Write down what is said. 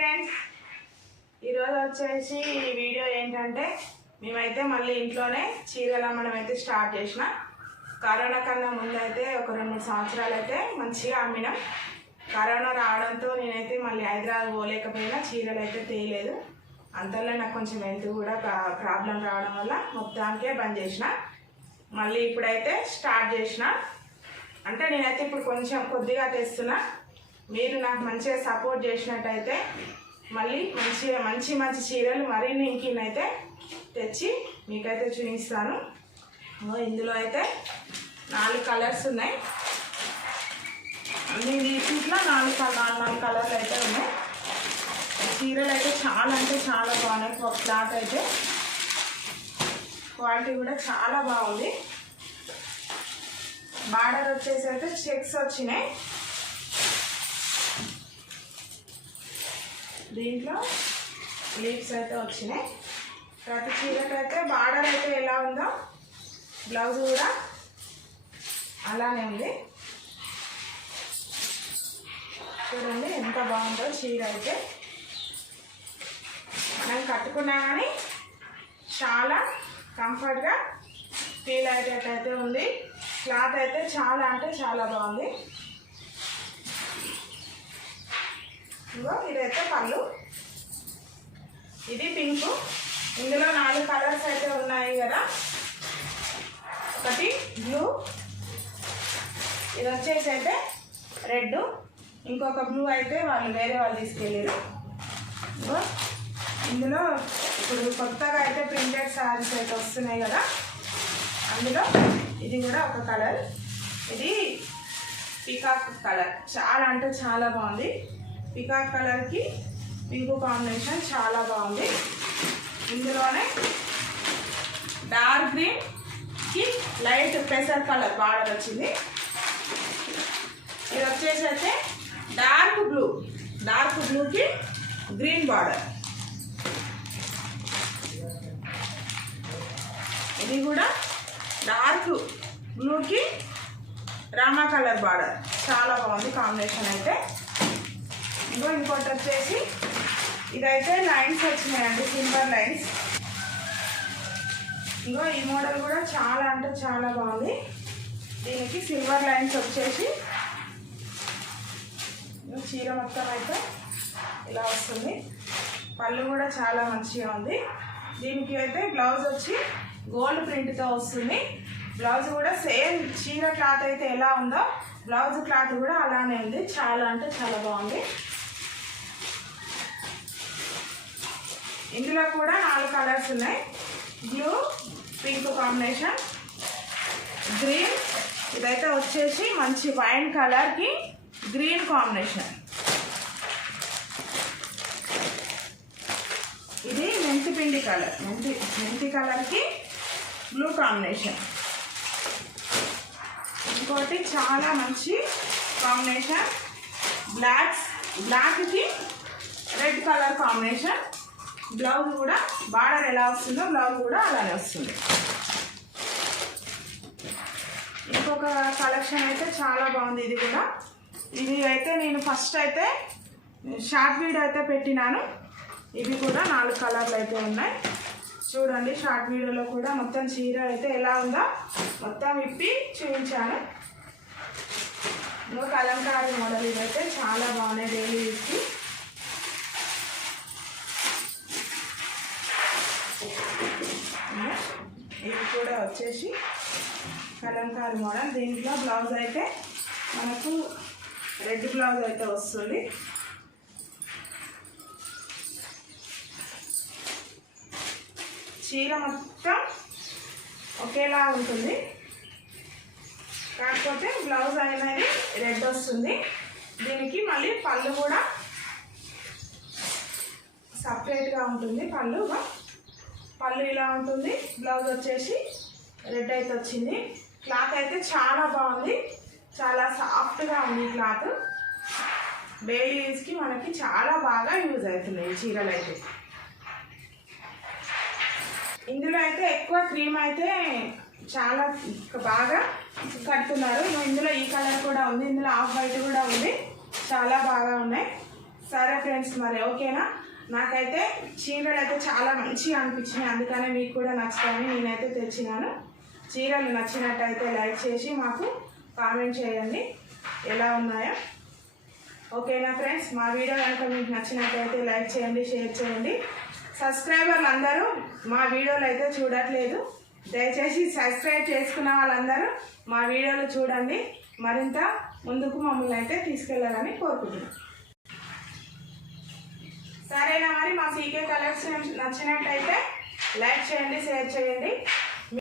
Friends ఈరోజు వచ్చేసి ఈ వీడియో ఏంటంటే మేమైతే మళ్ళీ ఇంట్లోనే చీరలు అమ్మడం అయితే స్టార్ట్ చేసిన. కరోనా కన్నా ముందు అయితే ఒక రెండు మూడు సంవత్సరాలు అయితే మంచిగా అమ్మినాం. కరోనా రావడంతో నేనైతే మళ్ళీ హైదరాబాద్ పోలేకపోయినా చీరలు అయితే తేయలేదు అంతలో నాకు కొంచెం హెల్త్ కూడా ప్రాబ్లం రావడం వల్ల మొత్తానికే బంద్ చేసిన. మళ్ళీ ఇప్పుడైతే స్టార్ట్ చేసిన. అంటే నేనైతే ఇప్పుడు కొంచెం కొద్దిగా తెస్తున్నా. మీరు నాకు మంచిగా సపోర్ట్ చేసినట్టయితే మళ్ళీ మంచిగా మంచి మంచి చీరలు మరిన్ని ఇంకినైతే తెచ్చి మీకైతే చూపిస్తాను. ఇందులో అయితే నాలుగు కలర్స్ ఉన్నాయి. అన్ని వీటిలో నాలుగు నాలుగు నాలుగు కలర్లు అయితే ఉన్నాయి. చీరలు అయితే చాలా అంటే చాలా బాగున్నాయి. క్లాత్ అయితే క్వాలిటీ కూడా చాలా బాగుంది. బార్డర్ వచ్చేసి అయితే చెక్స్ వచ్చినాయి. దీంట్లో లీవ్స్ అయితే వచ్చినాయి. ప్రతి చీరకైతే బార్డర్ అయితే ఎలా ఉందో బ్లౌజ్ కూడా అలానే ఉంది. చూడండి ఎంత బాగుందో చీర అయితే. నేను కట్టుకున్నా కానీ చాలా కంఫర్ట్గా ఫీల్ అయ్యేటట్టయితే ఉంది. క్లాత్ అయితే చాలా అంటే చాలా బాగుంది. ఇదిగో ఇదైతే పళ్ళు. ఇది పింక్. ఇందులో నాలుగు కలర్స్ అయితే ఉన్నాయి కదా. ఒకటి బ్లూ. ఇది వచ్చేసి అయితే రెడ్ ఇంకొక బ్లూ అయితే వాళ్ళు వేరే వాళ్ళు తీసుకెళ్ళారు. ఇందులో ఇప్పుడు కొత్తగా అయితే ప్రింటెడ్ శారీస్ అయితే వస్తున్నాయి కదా. అందులో ఇది కూడా ఒక కలర్. ఇది పికాక్ కలర్. చాలా అంటే చాలా బాగుంది. పికాక్ కలర్కి పింక్ కాంబినేషన్ చాలా బాగుంది. ఇందులోనే డార్క్ గ్రీన్కి లైట్ పెసర్ కలర్ బార్డర్ వచ్చింది ఇది వచ్చేసి అయితే డార్క్ బ్లూ డార్క్ బ్లూకి గ్రీన్ బార్డర్. ఇది కూడా డార్క్ బ్లూకి రామా కలర్ బార్డర్. చాలా బాగుంది కాంబినేషన్ అయితే. ఇంకో ఇంకోటి వచ్చేసి ఇదైతే లైన్స్ వచ్చినాయండి సిల్వర్ లైన్స్. ఇంకో ఈ మోడల్ కూడా చాలా అంటే చాలా బాగుంది. దీనికి సిల్వర్ లైన్స్ వచ్చేసి చీర మొత్తం అయితే ఇలా వస్తుంది. పళ్ళు కూడా చాలా మంచిగా ఉంది. దీనికి అయితే బ్లౌజ్ వచ్చి గోల్డ్ ప్రింట్తో వస్తుంది. బ్లౌజ్ కూడా సేమ్ చీర క్లాత్ అయితే ఎలా ఉందో బ్లౌజ్ క్లాత్ కూడా అలానే ఉంది. చాలా అంటే చాలా బాగుంది. ఇందులో కూడా నాలుగు కలర్స్ ఉన్నాయి. బ్లూ పింక్ కాంబినేషన్ గ్రీన్ ఇదైతే వచ్చేసి మంచి వైన్ కలర్కి గ్రీన్ కాంబినేషన్ ఇది మెంతి పిండి కలర్ మెంతి మెంతి కలర్కి బ్లూ కాంబినేషన్ ఇంకోటి చాలా మంచి కాంబినేషన్ బ్లాక్ బ్లాక్కి రెడ్ కలర్ కాంబినేషన్ బ్లౌజ్ కూడా బార్డర్ ఎలా వస్తుందో బ్లౌజ్ కూడా అలానే వస్తుంది. ఇంకొక కలెక్షన్ అయితే చాలా బాగుంది ఇది కూడా. ఇది అయితే నేను ఫస్ట్ అయితే షార్ట్ వీడియో అయితే పెట్టినాను. ఇవి కూడా నాలుగు కలర్లు అయితే ఉన్నాయి. చూడండి షార్ట్ వీడియోలో కూడా మొత్తం చీర అయితే ఎలా ఉందో మొత్తం ఇప్పి చూపించాను. ఇంకొక కలంకారీ మోడల్ ఇదైతే చాలా బాగున్నాయి డైలీ ఇప్పి ఇది కూడా వచ్చేసి కలంకారీ మోడల్. దీంట్లో బ్లౌజ్ అయితే మనకు రెడ్ బ్లౌజ్ అయితే వస్తుంది. చీర మొత్తం ఒకేలా ఉంటుంది. కాకపోతే బ్లౌజ్ అనేది రెడ్ వస్తుంది. దీనికి మళ్ళీ పళ్ళు కూడా సపరేట్గా ఉంటుంది. పళ్ళు పళ్ళు ఇలా ఉంటుంది. బ్లౌజ్ వచ్చేసి రెడ్ అయితే వచ్చింది. క్లాత్ అయితే చాలా బాగుంది. చాలా సాఫ్ట్గా ఉంది క్లాత్ బేబీస్కి మనకి చాలా బాగా యూజ్ అవుతున్నాయి చీరలు అయితే. ఇందులో అయితే ఎక్కువ క్రీమ్ అయితే చాలా బాగా కడుతున్నారు. ఇందులో ఈ కలర్ కూడా ఉంది. ఇందులో ఆఫ్ వైట్ కూడా ఉంది. చాలా బాగా ఉన్నాయి. సరే ఫ్రెండ్స్ మరి ఓకేనా నాకైతే చీరలు అయితే చాలా మంచిగా అనిపించినాయి. అందుకనే మీకు కూడా నచ్చుతాయని నేనైతే తెచ్చినాను. చీరలు నచ్చినట్టయితే లైక్ చేసి మాకు కామెంట్ చేయండి. ఎలా ఉన్నాయో. ఓకేనా ఫ్రెండ్స్ మా వీడియో కనుక మీకు నచ్చినట్టయితే లైక్ చేయండి షేర్ చేయండి. సబ్స్క్రైబర్లు అందరూ మా వీడియోలు అయితే చూడట్లేదు. దయచేసి సబ్స్క్రైబ్ చేసుకున్న వాళ్ళందరూ మా వీడియోలు చూడండి. మరింత ముందుకు మమ్మల్ని అయితే తీసుకెళ్ళాలని కోరుకుంటున్నాను సరేనా మరి మా సీకే కలెక్షన్ నచ్చినట్టయితే లైక్ చేయండి షేర్ చేయండి.